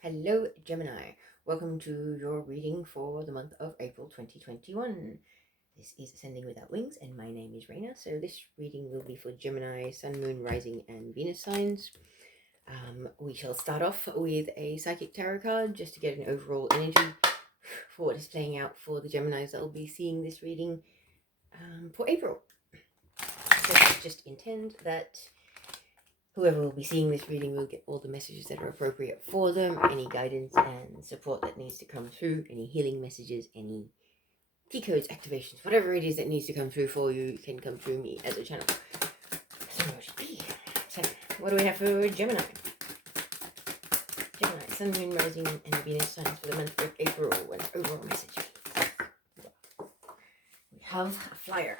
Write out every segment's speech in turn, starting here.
Hello, Gemini. Welcome to your reading for the month of April 2021. This is Ascending Without Wings, and my name is Raina. So this reading will be for Gemini, Sun, Moon, Rising, and Venus signs. We shall start off with a Psychic Tarot card just to get an overall energy for what is playing out for the Geminis that will be seeing this reading for April. So just intend that whoever will be seeing this reading will get all the messages that are appropriate for them, any guidance and support that needs to come through, any healing messages, any key codes, activations, whatever it is that needs to come through for you can come through me as a channel. So what do we have for Gemini? Gemini, Sun, Moon, Rising, and Venus signs for the month of April. An overall message. We have a flyer.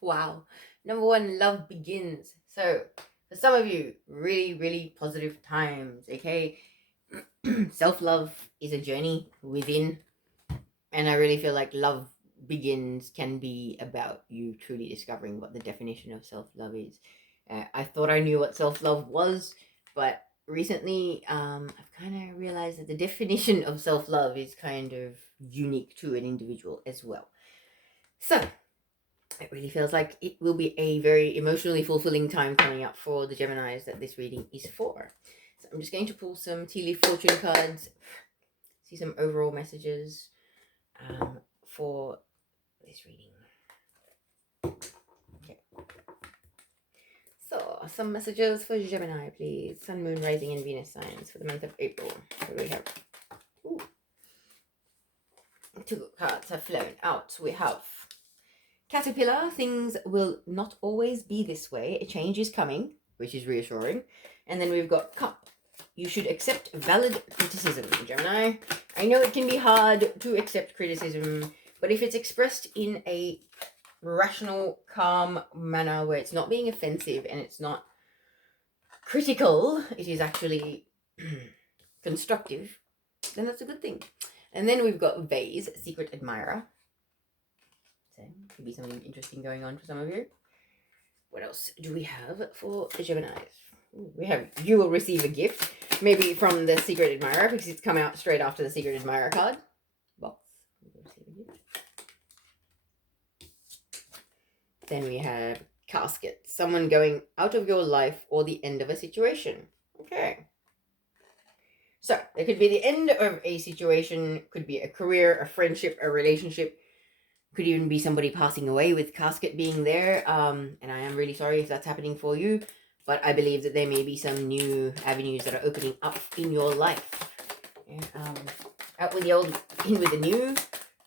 Wow. Number 1, love begins. So for some of you, really positive times, okay? Self-love is a journey within, and I really feel like love begins can be about you truly discovering what the definition of self-love is. I thought I knew what self-love was, but recently I've kind of realized that the definition of self-love is kind of unique to an individual as well. So it really feels like it will be a very emotionally fulfilling time coming up for the Geminis that this reading is for. So I'm just going to pull some tea leaf fortune cards, see some overall messages for this reading. Okay. So some messages for Gemini, please. Sun, Moon, Rising, and Venus signs for the month of April. What do we have? Ooh. 2 cards have flown out. We have Caterpillar, things will not always be this way. A change is coming, which is reassuring. And then we've got Cup. You should accept valid criticism, Gemini. I know it can be hard to accept criticism, but if it's expressed in a rational, calm manner where it's not being offensive and it's not critical, it is actually constructive, then that's a good thing. And then we've got Vase, secret admirer. Could be something interesting going on for some of you. What else do we have for the Geminis? We have you will receive a gift, maybe from the secret admirer, because it's come out straight after the secret admirer card. Box. Then we have casket, someone going out of your life or the end of a situation. Okay. So it could be the end of a situation, could be a career, a friendship, a relationship. Could even be somebody passing away with casket being there. And I am really sorry if that's happening for you. But I believe that there may be some new avenues that are opening up in your life. Yeah, out with the old, in with the new,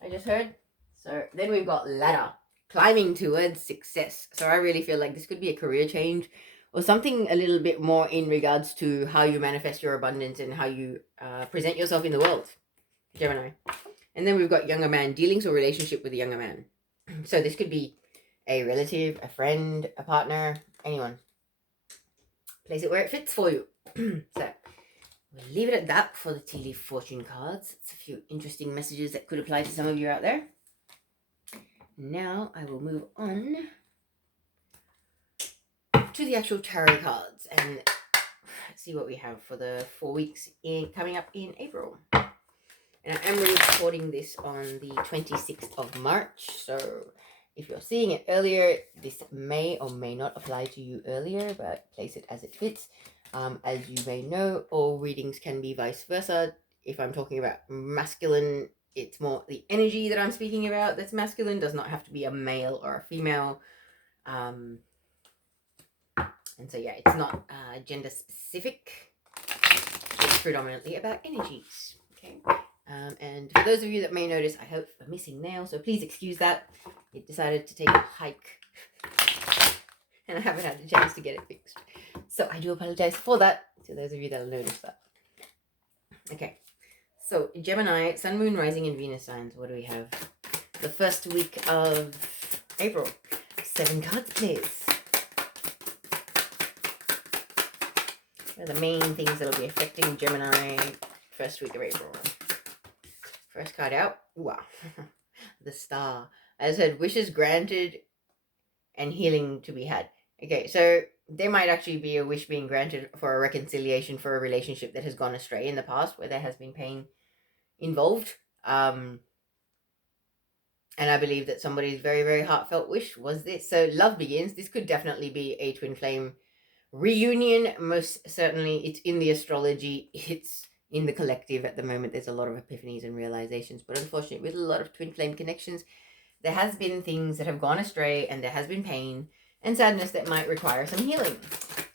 I just heard. So then we've got ladder, climbing towards success. So I really feel like this could be a career change or something a little bit more in regards to how you manifest your abundance and how you present yourself in the world, Gemini. And then we've got younger man, dealings or relationship with a younger man. So this could be a relative, a friend, a partner, anyone. Place it where it fits for you. So we'll leave it at that for the tea leaf fortune cards. It's a few interesting messages that could apply to some of you out there. Now I will move on to the actual tarot cards and see what we have for the 4 weeks coming up in April. And I am recording this on the 26th of March, so if you're seeing it earlier, this may or may not apply to you earlier, but place it as it fits. As you may know, all readings can be vice versa. If I'm talking about masculine, it's more the energy that I'm speaking about that's masculine, does not have to be a male or a female. And so yeah, it's not gender specific. It's predominantly about energies, okay? And for those of you that may notice, I have a missing nail, so please excuse that. It decided to take a hike, and I haven't had the chance to get it fixed. So I do apologize for that, to those of you that will notice that. Okay, so Gemini, Sun, Moon, Rising, and Venus signs. What do we have? The first week of April. 7 cards, please. What are the main things that will be affecting Gemini first week of April? First card out. Wow. The Star. As I said, wishes granted and healing to be had. Okay, so there might actually be a wish being granted for a reconciliation for a relationship that has gone astray in the past, where there has been pain involved. And I believe that somebody's very, very heartfelt wish was this. So love begins. This could definitely be a twin flame reunion. Most certainly, it's in the astrology. It's in the collective at the moment. There's a lot of epiphanies and realizations. But unfortunately, with a lot of twin flame connections, there has been things that have gone astray, and there has been pain and sadness that might require some healing.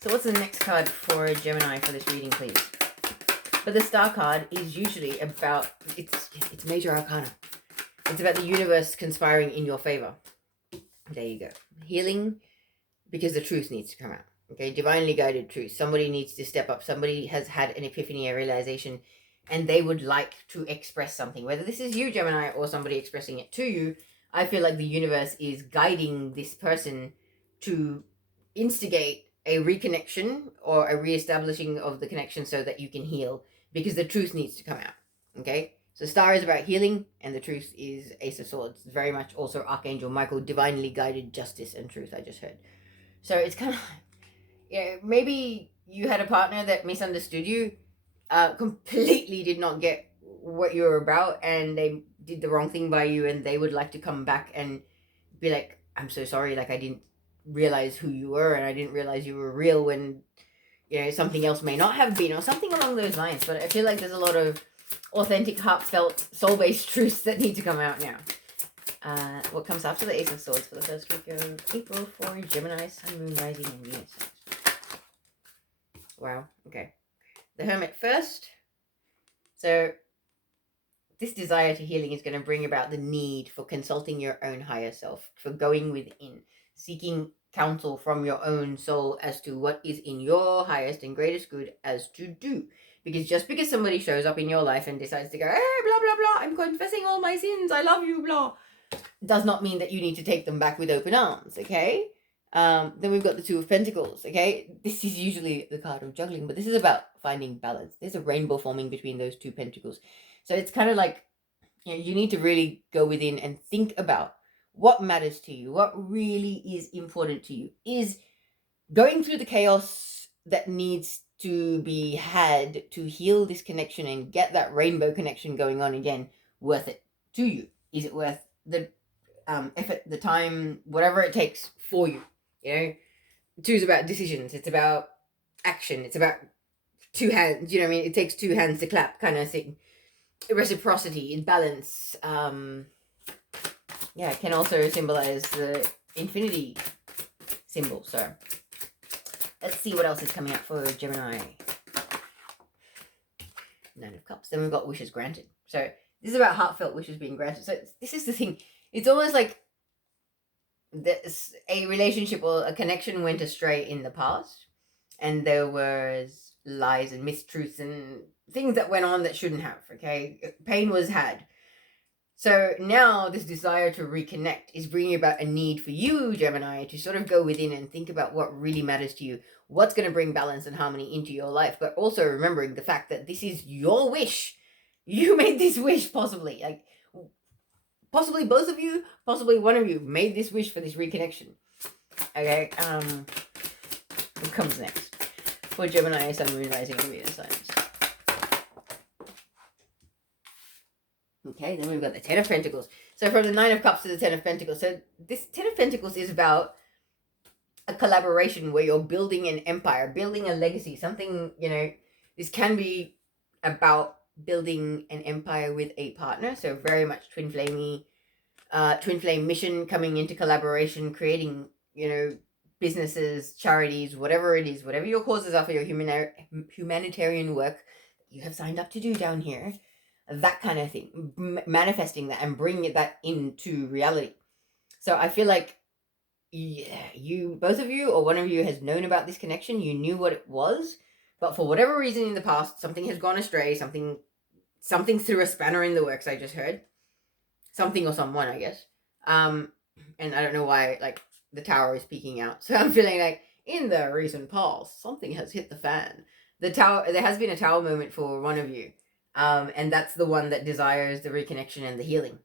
So what's the next card for Gemini for this reading, please? But the Star card is usually about, it's major arcana. It's about the universe conspiring in your favor. There you go. Healing, because the truth needs to come out. Okay, divinely guided truth. Somebody needs to step up. Somebody has had an epiphany, a realization, and they would like to express something. Whether this is you, Gemini, or somebody expressing it to you, I feel like the universe is guiding this person to instigate a reconnection or a reestablishing of the connection so that you can heal, because the truth needs to come out. Okay? So Star is about healing, and the truth is Ace of Swords. Very much also Archangel Michael, divinely guided justice and truth, I just heard. So it's kind of, maybe you had a partner that misunderstood you, completely did not get what you were about, and they did the wrong thing by you, and they would like to come back and be like, I'm so sorry, like I didn't realize who you were, and I didn't realize you were real when, something else may not have been, or something along those lines. But I feel like there's a lot of authentic, heartfelt, soul-based truths that need to come out now. What comes after the Ace of Swords for the first week of April for Gemini, Sun, Moon, Rising, and Venus? Wow, okay. The Hermit first. So this desire to healing is going to bring about the need for consulting your own higher self, for going within, seeking counsel from your own soul as to what is in your highest and greatest good as to do. Because just because somebody shows up in your life and decides to go, hey, blah, blah, blah, I'm confessing all my sins, I love you, blah, does not mean that you need to take them back with open arms, okay? Then we've got the Two of Pentacles, okay? This is usually the card of juggling, but this is about finding balance. There's a rainbow forming between those two pentacles. So it's kind of like, you need to really go within and think about what matters to you, what really is important to you. Is going through the chaos that needs to be had to heal this connection and get that rainbow connection going on again worth it to you? Is it worth the effort, the time, whatever it takes for you? Two is about decisions. It's about action. It's about two hands. You know what I mean? It takes two hands to clap, kind of thing. Reciprocity, balance. It can also symbolize the infinity symbol. So let's see what else is coming up for Gemini. Nine of Cups. Then we've got wishes granted. So this is about heartfelt wishes being granted. So this is the thing. It's almost like a relationship or a connection went astray in the past, and there was lies and mistruths and things that went on that shouldn't have. Okay, pain was had. So now this desire to reconnect is bringing about a need for you, Gemini, to sort of go within and think about what really matters to you, what's going to bring balance and harmony into your life, but also remembering the fact that this is your wish. You made this wish, possibly. Like, possibly both of you, possibly one of you made this wish for this reconnection. Okay, what comes next for Gemini, Sun, Moon, Rising, and Venus signs? Okay, then we've got the Ten of Pentacles. So from the Nine of Cups to the Ten of Pentacles. So this Ten of Pentacles is about a collaboration where you're building an empire, building a legacy, something, this can be about building an empire with a partner. So very much twin flame mission, coming into collaboration, creating, businesses, charities, whatever it is, whatever your causes are for your humanitarian work you have signed up to do down here, that kind of thing, manifesting that and bringing that into reality. So I feel like, both of you or one of you has known about this connection. You knew what it was, but for whatever reason in the past, something has gone astray, something threw a spanner in the works, I just heard. Something or someone, I guess. And I don't know why, like, the Tower is peeking out. So I'm feeling like, in the recent past, something has hit the fan. There has been a Tower moment for one of you. And that's the one that desires the reconnection and the healing.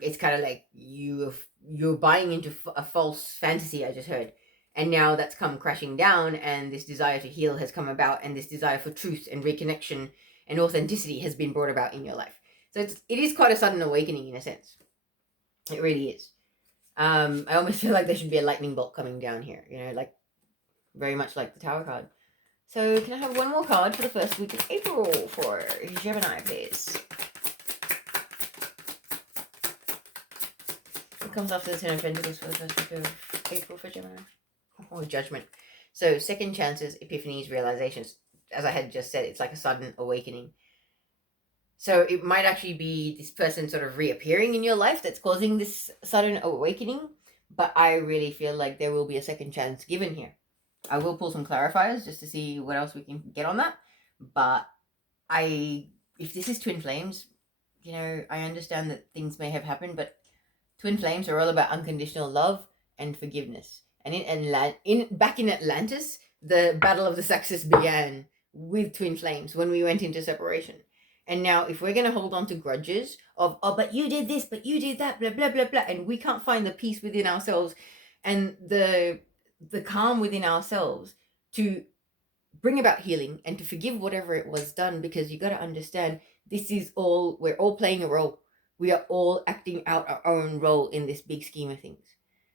It's kind of like you're buying into a false fantasy, I just heard. And now that's come crashing down, and this desire to heal has come about, and this desire for truth and reconnection and authenticity has been brought about in your life. So it is quite a sudden awakening in a sense. It really is. I almost feel like there should be a lightning bolt coming down here, you know, like very much like the Tower card. So can I have one more card for the first week of April for Gemini, please? What comes after the Ten of Pentacles for the first week of April for Gemini? Oh, Judgment. So second chances, epiphanies, realizations. As I had just said, it's like a sudden awakening. So it might actually be this person sort of reappearing in your life that's causing this sudden awakening. But I really feel like there will be a second chance given here. I will pull some clarifiers just to see what else we can get on that. But if this is twin flames, you know, I understand that things may have happened, but twin flames are all about unconditional love and forgiveness. And back in Atlantis, the Battle of the Sexes began with twin flames when we went into separation. And now if we're going to hold on to grudges of, oh, but you did this, but you did that, blah, blah, blah, blah, and we can't find the peace within ourselves and the calm within ourselves to bring about healing and to forgive whatever it was done, because you got to understand we're all playing a role. We are all acting out our own role in this big scheme of things.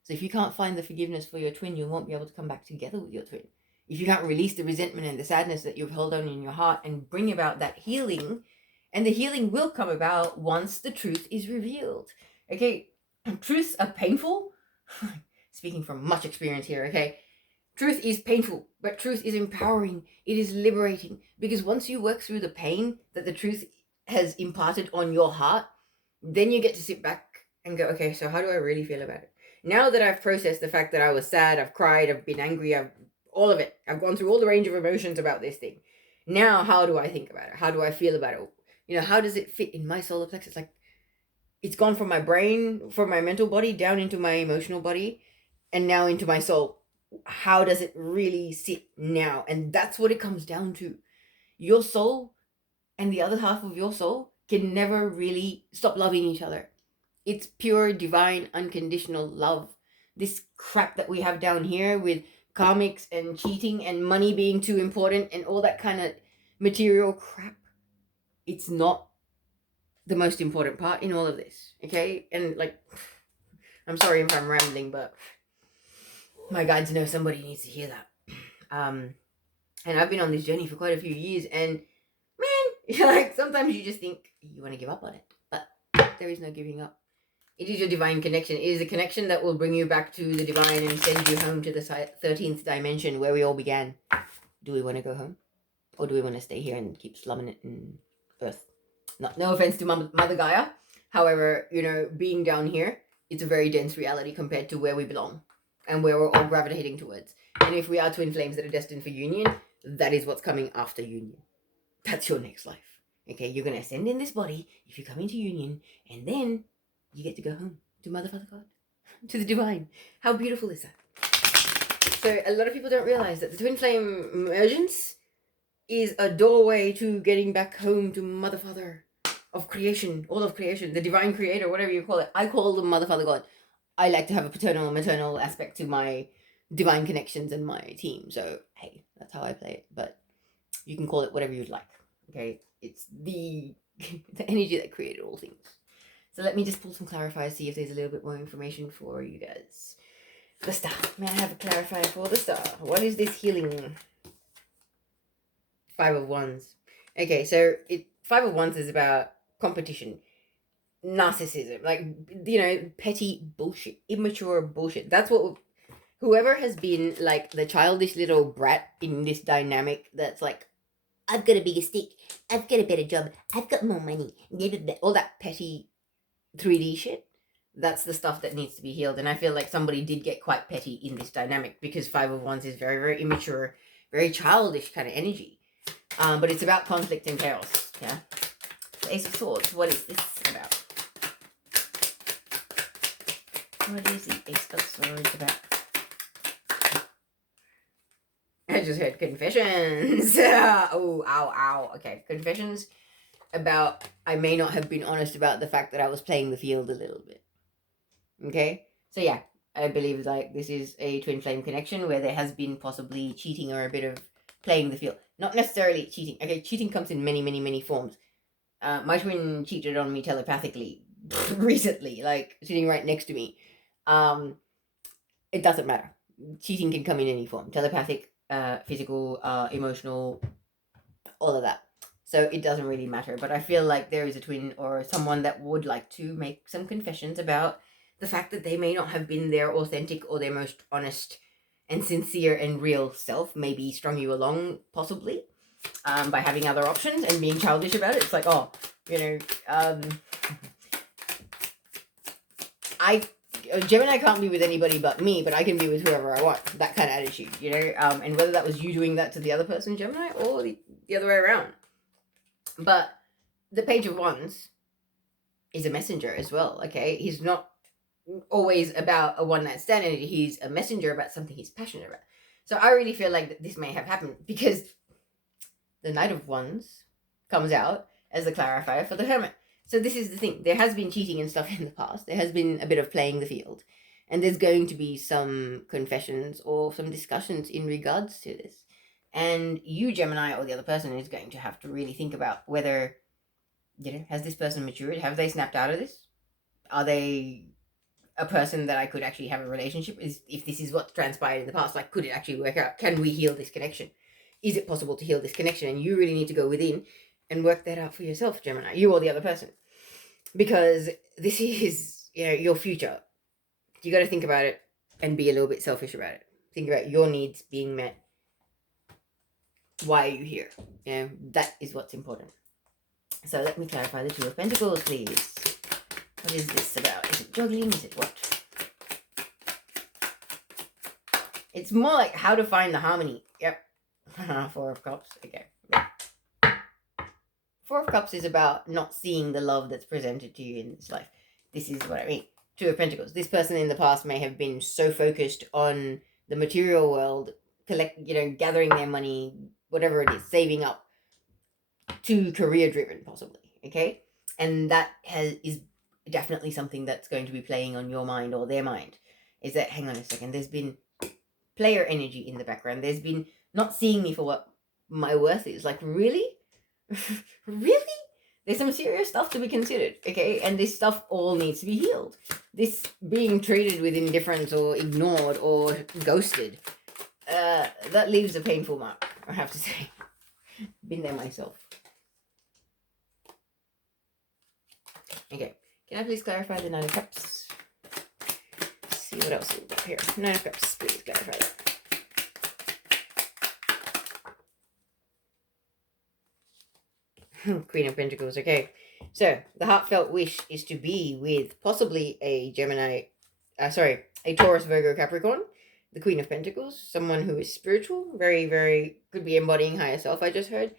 So if you can't find the forgiveness for your twin, you won't be able to come back together with your twin. If you can't release the resentment and the sadness that you've held on in your heart and bring about that healing, and the healing will come about once the truth is revealed. Okay, truths are painful. Speaking from much experience here, okay? Truth is painful, but truth is empowering. It is liberating, because once you work through the pain that the truth has imparted on your heart, then you get to sit back and go, okay, so how do I really feel about it? Now that I've processed the fact that I was sad, I've cried, I've been angry, all of it. I've gone through all the range of emotions about this thing. Now, how do I think about it? How do I feel about it? You know, how does it fit in my solar plexus? Like, it's gone from my brain, from my mental body, down into my emotional body, and now into my soul. How does it really sit now? And that's what it comes down to. Your soul and the other half of your soul can never really stop loving each other. It's pure, divine, unconditional love. This crap that we have down here with karmics and cheating and money being too important and all that kind of material crap, it's not the most important part in all of this, okay? And like, I'm sorry if I'm rambling, but my guides know somebody needs to hear that. And I've been on this journey for quite a few years, and man, like, sometimes you just think you want to give up on it, but there is no giving up. It is your divine connection. It is a connection that will bring you back to the divine and send you home to the 13th dimension where we all began. Do we want to go home? Or do we want to stay here and keep slumming it in Earth? No offense to Mother Gaia. However, you know, being down here, it's a very dense reality compared to where we belong and where we're all gravitating towards. And if we are twin flames that are destined for union, that is what's coming after union. That's your next life. Okay, you're going to ascend in this body if you come into union, and then you get to go home to Mother, Father, God, to the divine. How beautiful is that? So a lot of people don't realize that the twin flame emergence is a doorway to getting back home to Mother, Father of creation, all of creation, the divine creator, whatever you call it. I call them Mother, Father, God. I like to have a paternal, maternal aspect to my divine connections and my team. So, hey, that's how I play it. But you can call it whatever you'd like. Okay? It's the energy that created all things. So let me just pull some clarifiers, see if there's a little bit more information for you guys. The star. May I have a clarifier for the star? What is this healing? 5 of Wands. Okay, so 5 of Wands is about competition, narcissism, like, you know, petty bullshit, immature bullshit. That's what whoever has been like the childish little brat in this dynamic that's like, I've got a bigger stick, I've got a better job, I've got more money, all that petty 3D shit, that's the stuff that needs to be healed. And I feel like somebody did get quite petty in this dynamic, because 5 of Wands is very, very immature, very childish kind of energy. But it's about conflict and chaos. Yeah. The Ace of Swords. What is this about? What is the Ace of Swords about? I just heard confessions. Oh, ow. Okay, confessions about I may not have been honest about the fact that I was playing the field a little bit. Okay? So yeah, I believe like this is a twin flame connection where there has been possibly cheating or a bit of playing the field. Not necessarily cheating. Okay, cheating comes in many, many, many forms. My twin cheated on me telepathically recently, like sitting right next to me. It doesn't matter. Cheating can come in any form: telepathic, physical, emotional, all of that. So it doesn't really matter. But I feel like there is a twin or someone that would like to make some confessions about the fact that they may not have been their authentic or their most honest and sincere and real self. Maybe strung you along, possibly, by having other options and being childish about it. It's like, oh, Gemini can't be with anybody but me, but I can be with whoever I want. That kind of attitude, and whether that was you doing that to the other person, Gemini, or the other way around. But the Page of Wands is a messenger as well, okay? He's not always about a one-night stand energy. He's a messenger about something he's passionate about. So I really feel like this may have happened because the Knight of Wands comes out as the clarifier for the Hermit. So this is the thing. There has been cheating and stuff in the past. There has been a bit of playing the field. And there's going to be some confessions or some discussions in regards to this. And you, Gemini, or the other person is going to have to really think about whether, has this person matured? Have they snapped out of this? Are they a person that I could actually have a relationship with? If this is what transpired in the past, like, could it actually work out? Can we heal this connection? Is it possible to heal this connection? And you really need to go within and work that out for yourself, Gemini, you or the other person. Because this is, your future. You got to think about it and be a little bit selfish about it. Think about your needs being met. Why are you here? That is what's important. So let me clarify the Two of Pentacles, please. What is this about? Is it juggling? Is it what? It's more like how to find the harmony. Yep. Four of Cups. Okay. Four of Cups is about not seeing the love that's presented to you in this life. This is what I mean. Two of Pentacles. This person in the past may have been so focused on the material world, gathering their money, whatever it is, saving up, too career driven, possibly. Okay, and that is definitely something that's going to be playing on your mind or their mind. Is that, hang on a second, there's been player energy in the background. There's been not seeing me for what my worth is. Like, really? Really? There's some serious stuff to be considered, okay? And this stuff all needs to be healed. This being treated with indifference or ignored or ghosted, that leaves a painful mark, I have to say. Been there myself. Okay, can I please clarify the Nine of Cups? Let's see what else we've got here. Nine of Cups, please clarify that. Queen of Pentacles, okay. So, the heartfelt wish is to be with possibly a Gemini, a Taurus, Virgo, Capricorn, the Queen of Pentacles, someone who is spiritual, very, very, could be embodying higher self, I just heard.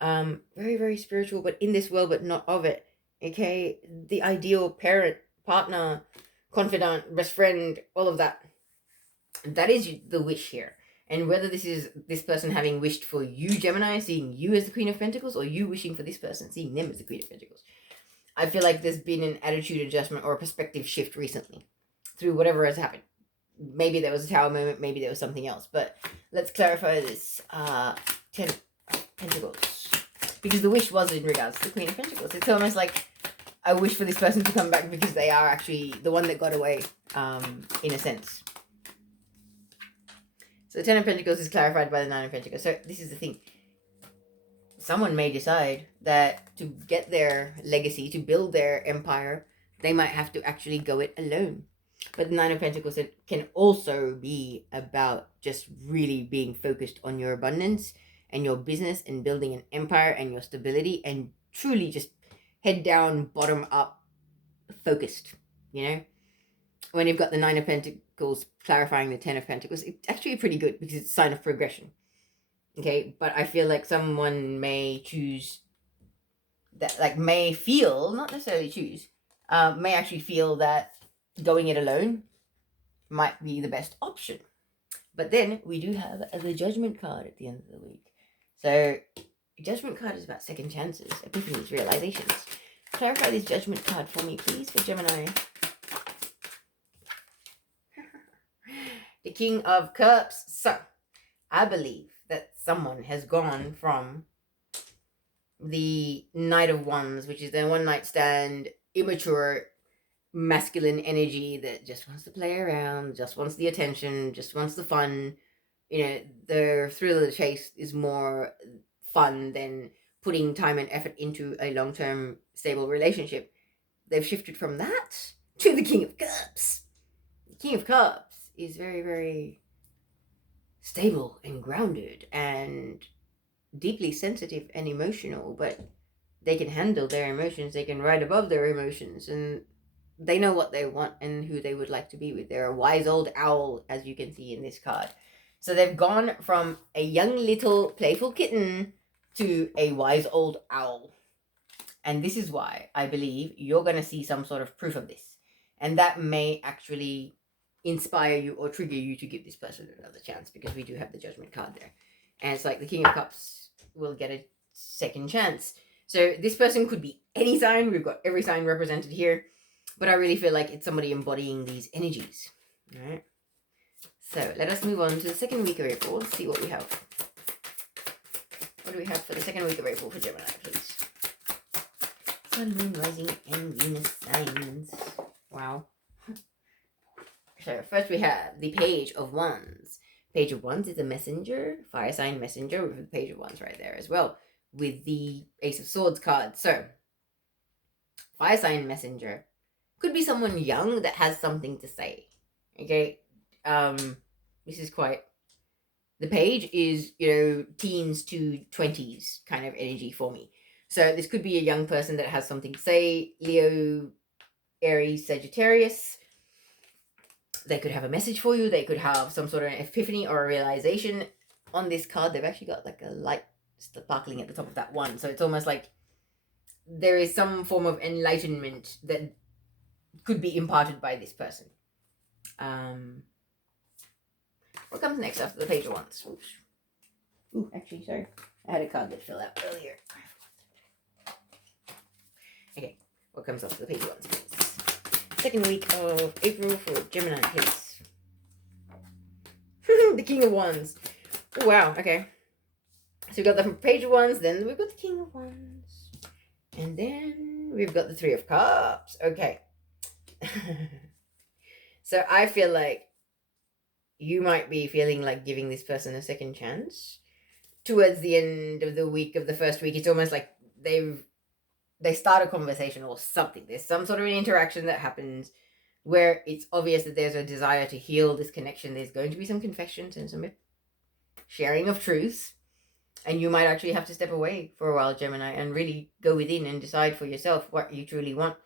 Very, very spiritual, but in this world, but not of it, okay. The ideal parent, partner, confidant, best friend, all of that. That is the wish here. And whether this is this person having wished for you, Gemini, seeing you as the Queen of Pentacles, or you wishing for this person, seeing them as the Queen of Pentacles. I feel like there's been an attitude adjustment or a perspective shift recently through whatever has happened. Maybe there was a Tower moment, maybe there was something else. But let's clarify this. 10 of Pentacles. Because the wish was in regards to the Queen of Pentacles. It's almost like I wish for this person to come back because they are actually the one that got away, in a sense. So the Ten of Pentacles is clarified by the Nine of Pentacles. So this is the thing. Someone may decide that to get their legacy, to build their empire, they might have to actually go it alone. But the Nine of Pentacles can also be about just really being focused on your abundance and your business and building an empire and your stability and truly just head down, bottom up, focused, When you've got the Nine of Pentacles clarifying the Ten of Pentacles, it's actually pretty good because it's a sign of progression. Okay, but I feel like someone may choose that, like, may feel, not necessarily choose, may actually feel that going it alone might be the best option. But then we do have the Judgment card at the end of the week. So, Judgment card is about second chances, epiphanies, realizations. Clarify this Judgment card for me, please, for Gemini. King of Cups. So, I believe that someone has gone from the Knight of Wands, which is their one night stand, immature, masculine energy that just wants to play around, just wants the attention, just wants the fun. You know, the thrill of the chase is more fun than putting time and effort into a long-term stable relationship. They've shifted from that to the King of Cups. The King of Cups is very, very stable and grounded and deeply sensitive and emotional, but they can handle their emotions, they can ride above their emotions, and they know what they want and who they would like to be with. They're a wise old owl, as you can see in this card. So they've gone from a young little playful kitten to a wise old owl. And this is why I believe you're going to see some sort of proof of this. And that may actually inspire you or trigger you to give this person another chance, because we do have the Judgment card there. And it's like the King of Cups will get a second chance. So this person could be any sign. We've got every sign represented here. But I really feel like it's somebody embodying these energies. All right. So let us move on to the second week of April. Let's see what we have. What do we have for the second week of April for Gemini, please? Sun, Moon, Rising, and Venus signs. Wow. So first we have the Page of Wands. Page of Wands is a messenger, fire sign messenger, with the Page of Wands right there as well, with the Ace of Swords card. So, fire sign messenger could be someone young that has something to say. Okay, this is quite. The page is, you know, teens to 20s kind of energy for me. So this could be a young person that has something to say. Leo, Aries, Sagittarius. They could have a message for you. They could have some sort of epiphany or a realization. On this card, they've actually got like a light sparkling at the top of that one. So it's almost like there is some form of enlightenment that could be imparted by this person. What comes next after the Page of Wands? Ooh, actually, sorry. I had a card that fell out earlier. Okay, what comes after the Page of Wands, please? Second week of April for Gemini, please. The King of Wands. Oh, wow, okay. So we've got the Page of Wands, then we've got the King of Wands. And then we've got the Three of Cups. Okay. So I feel like you might be feeling like giving this person a second chance. Towards the end of the week, of the first week, it's almost like they start a conversation or something. There's some sort of an interaction that happens where it's obvious that there's a desire to heal this connection. There's going to be some confessions and some sharing of truths. And you might actually have to step away for a while, Gemini, and really go within and decide for yourself what you truly want.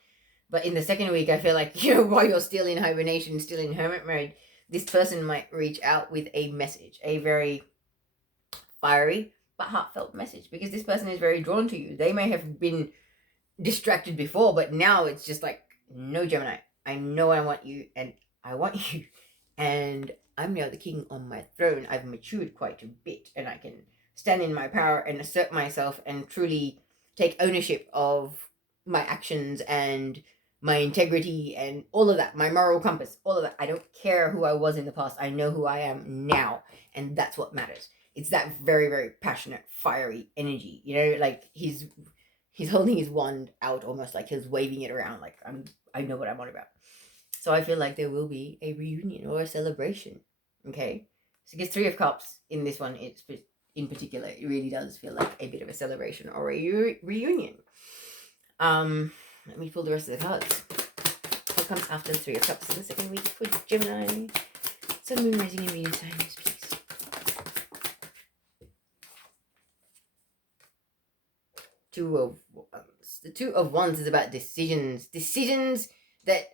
But in the second week, I feel like, you know, while you're still in hibernation, still in hermit mode, this person might reach out with a message, a very fiery but heartfelt message, because this person is very drawn to you. They may have been distracted before, but now it's just like, no, Gemini, I know I want you, and I want you, and I'm now the king on my throne. I've matured quite a bit, and I can stand in my power and assert myself and truly take ownership of my actions and my integrity and all of that, my moral compass, all of that. I don't care who I was in the past. I know who I am now, and that's what matters. It's that very, very passionate, fiery energy, you know, like he's holding his wand out, almost like he's waving it around, like I know what I'm on about. So I feel like there will be a reunion or a celebration. Okay, so because Three of Cups in this one, it's in particular, it really does feel like a bit of a celebration or a reunion. Let me pull the rest of the cards. What comes after the Three of Cups in the second week for Gemini? Sun, Moon, Rising, and Venus signs, please. Two of Wands. The Two of Wands is about decisions. Decisions that,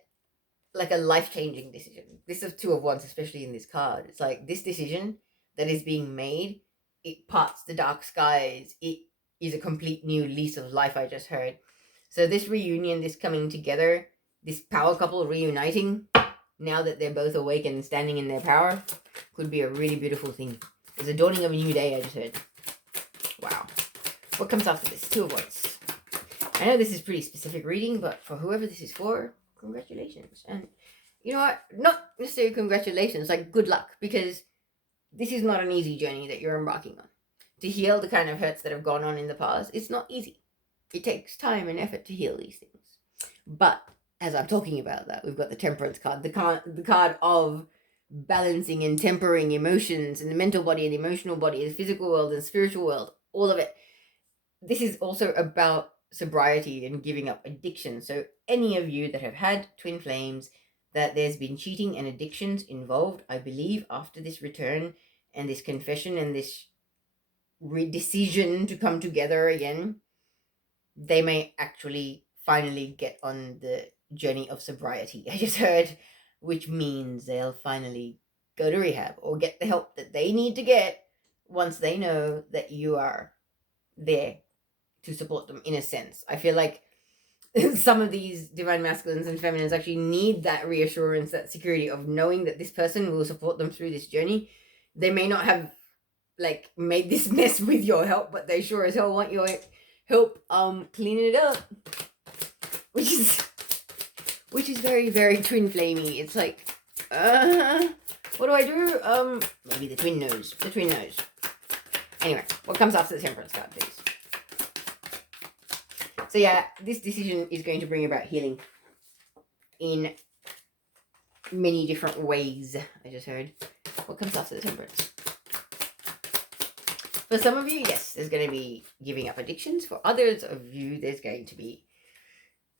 like a life-changing decision. This of Two of Wands, especially in this card, it's like this decision that is being made, it parts the dark skies. It is a complete new lease of life, I just heard. So this reunion, this coming together, this power couple reuniting, now that they're both awake and standing in their power, could be a really beautiful thing. It's a dawning of a new day, I just heard. Wow. What comes after this? Two of Wands. I know this is pretty specific reading, but for whoever this is for, congratulations. And you know what? Not necessarily congratulations, like good luck, because this is not an easy journey that you're embarking on. To heal the kind of hurts that have gone on in the past, it's not easy. It takes time and effort to heal these things. But as I'm talking about that, we've got the Temperance card, the card of balancing and tempering emotions and the mental body and the emotional body, the physical world and spiritual world, all of it. This is also about sobriety and giving up addiction. So any of you that have had twin flames, that there's been cheating and addictions involved, I believe after this return and this confession and this decision to come together again, they may actually finally get on the journey of sobriety. I just heard, which means they'll finally go to rehab or get the help that they need to get once they know that you are there to support them in a sense. I feel like some of these divine masculines and feminines actually need that reassurance, that security of knowing that this person will support them through this journey. They may not have like made this mess with your help, but they sure as hell want your help cleaning it up, which is very, very twin flamey. It's like, what do I do? Maybe the twin nose. Anyway, what comes after the Temperance card, please? So yeah, this decision is going to bring about healing in many different ways. I just heard. What comes after the Temperance? For some of you, yes, there's going to be giving up addictions. For others of you, there's going to be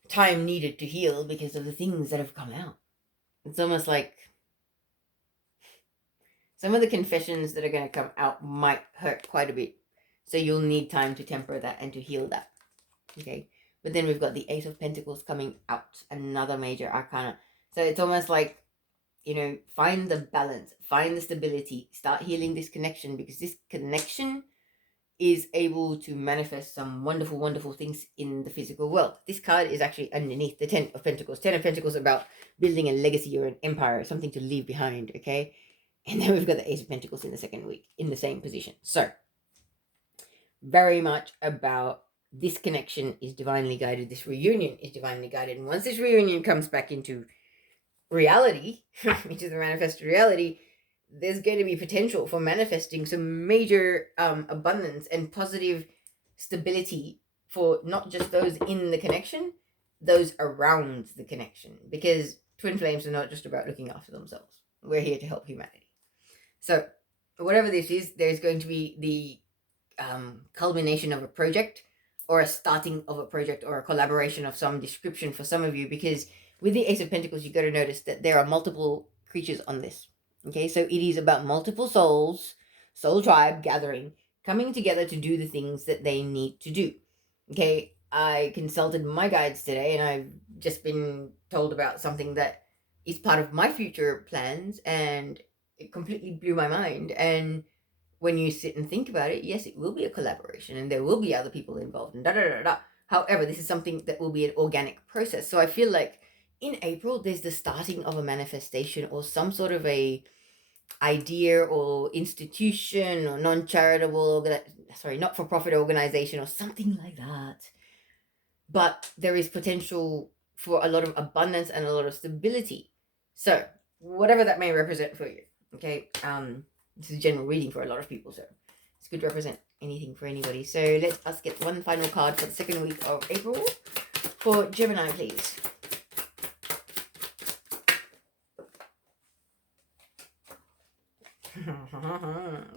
time needed to heal because of the things that have come out. It's almost like some of the confessions that are going to come out might hurt quite a bit. So you'll need time to temper that and to heal that. Okay. But then we've got the Ace of Pentacles coming out, another major arcana. So it's almost like, you know, find the balance, find the stability, start healing this connection, because this connection is able to manifest some wonderful, wonderful things in the physical world. This card is actually underneath the 10 of Pentacles. 10 of Pentacles about building a legacy or an empire, something to leave behind, okay? And then we've got the Ace of Pentacles in the second week in the same position. So, very much about this connection is divinely guided. This reunion is divinely guided. And once this reunion comes back into reality, into the manifested reality, there's going to be potential for manifesting some major abundance and positive stability for not just those in the connection, those around the connection. Because twin flames are not just about looking after themselves. We're here to help humanity. So whatever this is, there's going to be the culmination of a project, or a starting of a project, or a collaboration of some description for some of you, because with the Ace of Pentacles, you got to notice that there are multiple creatures on this. Okay, so it is about multiple souls, soul tribe gathering, coming together to do the things that they need to do. Okay, I consulted my guides today, and I've just been told about something that is part of my future plans, and it completely blew my mind. And when you sit and think about it, yes, it will be a collaboration and there will be other people involved and da da da da. However, this is something that will be an organic process. So I feel like in April, there's the starting of a manifestation or some sort of a idea or institution or non-charitable, not-for-profit organization or something like that. But there is potential for a lot of abundance and a lot of stability. So whatever that may represent for you, okay? This is a general reading for a lot of people, so this could represent anything for anybody. So let us get one final card for the second week of April for Gemini, please.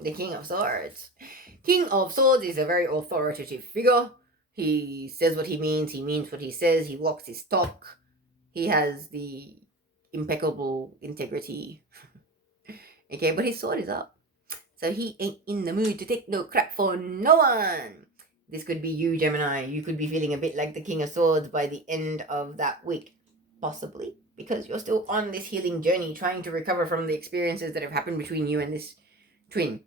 The King of Swords. King of Swords is a very authoritative figure. He says what he means what he says, he walks his talk. He has the impeccable integrity. Okay, but his sword is up. So he ain't in the mood to take no crap for no one. This could be you, Gemini. You could be feeling a bit like the King of Swords by the end of that week. Possibly. Because you're still on this healing journey, trying to recover from the experiences that have happened between you and this twin.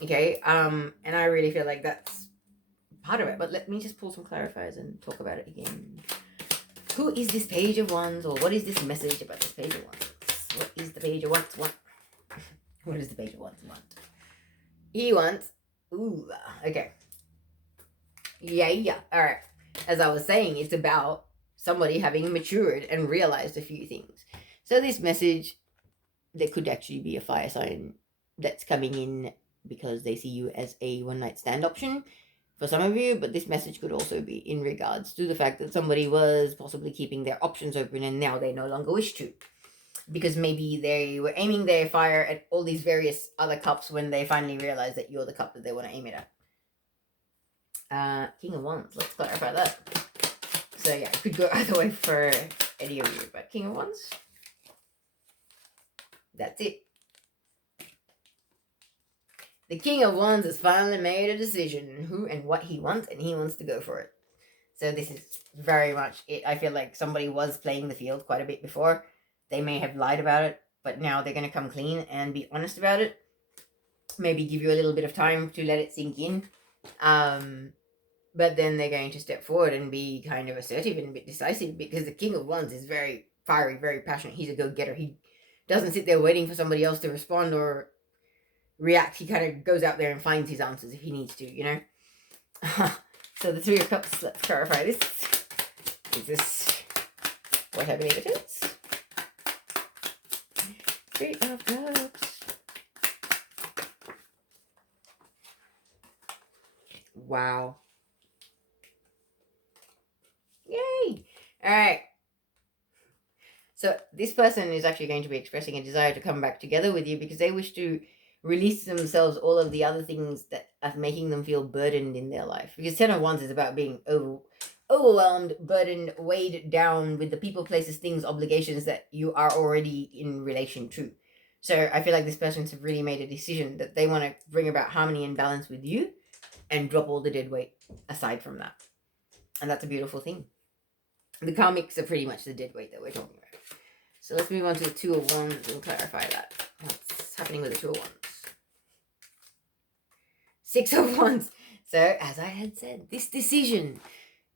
Okay? And I really feel like that's part of it. But let me just pull some clarifiers and talk about it again. Who is this Page of Wands? Or what is this message about this Page of Wands? What is the Page of Wands want? What does the Page of Wands want? He wants, okay. Yeah. All right. As I was saying, it's about somebody having matured and realized a few things. So this message, there could actually be a fire sign that's coming in because they see you as a one-night stand option for some of you, but this message could also be in regards to the fact that somebody was possibly keeping their options open and now they no longer wish to. Because maybe they were aiming their fire at all these various other cups when they finally realize that you're the cup that they want to aim it at. King of Wands, let's clarify that. So yeah, it could go either way for any of you, but King of Wands, that's it. The King of Wands has finally made a decision who and what he wants, and he wants to go for it. So this is very much it. I feel like somebody was playing the field quite a bit before. They may have lied about it, but now they're going to come clean and be honest about it. Maybe give you a little bit of time to let it sink in. But then they're going to step forward and be kind of assertive and a bit decisive, because the King of Wands is very fiery, very passionate. He's a go-getter. He doesn't sit there waiting for somebody else to respond or react. He kind of goes out there and finds his answers if he needs to, you know. So the Three of Cups, let's clarify this. Is this what I believe it is? Three of Cups. Wow. Yay! Alright. So this person is actually going to be expressing a desire to come back together with you because they wish to release themselves all of the other things that are making them feel burdened in their life. Because 10 of Wands is about being overwhelmed, burdened, weighed down with the people, places, things, obligations that you are already in relation to. So I feel like this person's really made a decision that they want to bring about harmony and balance with you and drop all the dead weight aside from that. And that's a beautiful thing. The karmics are pretty much the dead weight that we're talking about. So let's move on to the Two of Wands and clarify that. What's happening with the Two of Wands? Six of Wands. So, as I had said, this decision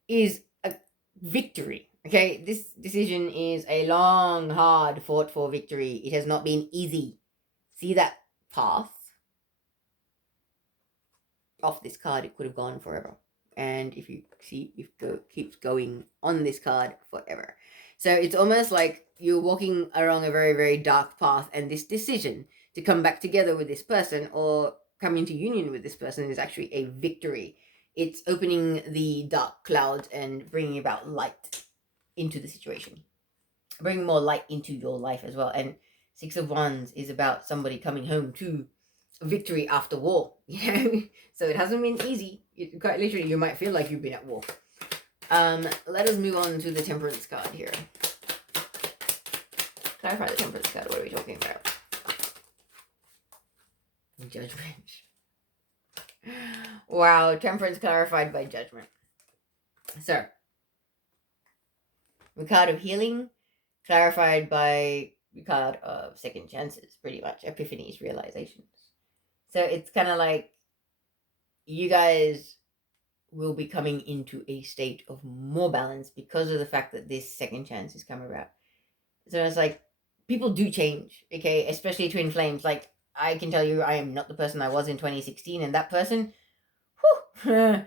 is a victory. Okay, this decision is a long, hard fought for victory. It has not been easy. See that path? Off this card, it could have gone forever. And if you see, it keeps going on this card forever. So it's almost like you're walking along a very, very dark path, and this decision to come back together with this person or come into union with this person is actually a victory. It's opening the dark clouds and bringing about light into the situation. Bringing more light into your life as well. And Six of Wands is about somebody coming home to victory after war, you know. So it hasn't been easy. Quite literally, you might feel like you've been at war. Let us move on to the Temperance card here. Clarify the Temperance card. What are we talking about? Judgment. Wow, Temperance clarified by Judgment. So, the card of healing clarified by the card of second chances, pretty much. Epiphanies, realizations. So it's kind of like you guys will be coming into a state of more balance because of the fact that this second chance has come about. So it's like, people do change, okay? Especially twin flames. Like, I can tell you, I am not the person I was in 2016, and that person, yeah,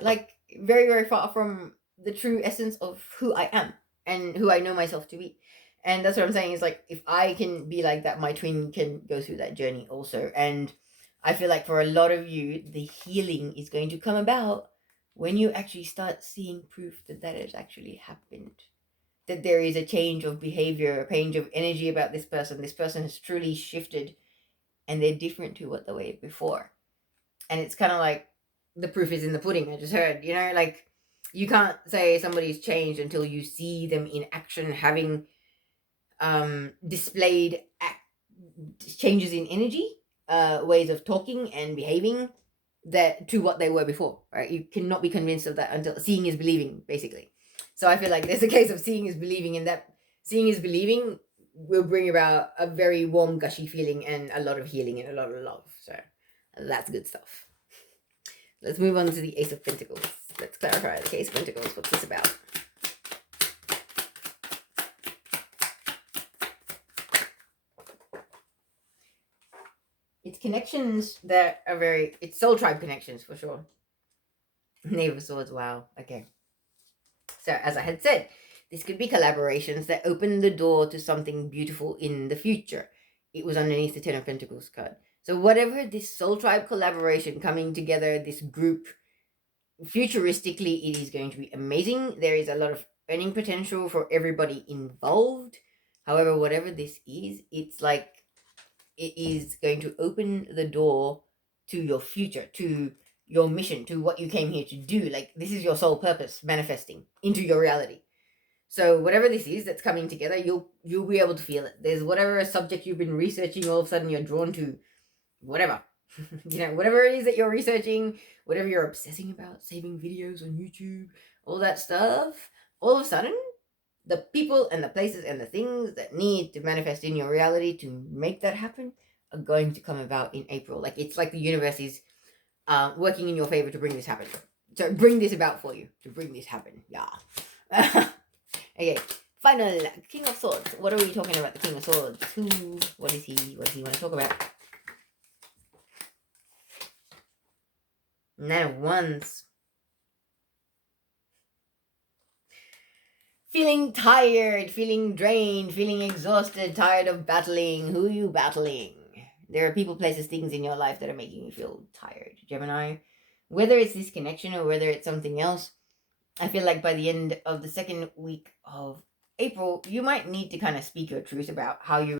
like, very, very far from the true essence of who I am and who I know myself to be. And that's what I'm saying is, like, if I can be like that, my twin can go through that journey also. And I feel like for a lot of you, the healing is going to come about when you actually start seeing proof that that has actually happened. That there is a change of behavior, a change of energy about this person. This person has truly shifted and they're different to what they were before. And it's kind of like the proof is in the pudding, I just heard, you know, like you can't say somebody's changed until you see them in action, having displayed changes in energy, ways of talking and behaving that to what they were before, right? You cannot be convinced of that until seeing is believing, basically. So I feel like there's a case of seeing is believing, and that seeing is believing will bring about a very warm, gushy feeling and a lot of healing and a lot of love. So that's good stuff. Let's move on to the Ace of Pentacles. Let's clarify the Ace of Pentacles. What's this about? It's connections that are very... It's soul tribe connections, for sure. Knave of Swords, wow. Okay. So, as I had said, This could be collaborations that open the door to something beautiful in the future. It was underneath the Ten of Pentacles card. So whatever this soul tribe collaboration coming together, this group, futuristically, it is going to be amazing. There is a lot of earning potential for everybody involved. However, whatever this is, it's like it is going to open the door to your future, to your mission, to what you came here to do. Like, this is your soul purpose manifesting into your reality. So whatever this is that's coming together, you'll be able to feel it. There's whatever subject you've been researching, all of a sudden you're drawn to whatever. Whatever it is that you're researching, whatever you're obsessing about, saving videos on YouTube, all that stuff, all of a sudden, the people and the places and the things that need to manifest in your reality to make that happen are going to come about in April. Like, it's like the universe is working in your favor to bring this happen. To bring this about for you. To bring this happen. Yeah. Okay. Final, King of Swords. What are we talking about, the King of Swords? What does he want to talk about? Nine of Wands. Feeling tired, feeling drained, feeling exhausted, tired of battling. Who are you battling? There are people, places, things in your life that are making you feel tired, Gemini. Whether it's this connection or whether it's something else, I feel like by the end of the second week of April, you might need to kind of speak your truth about how you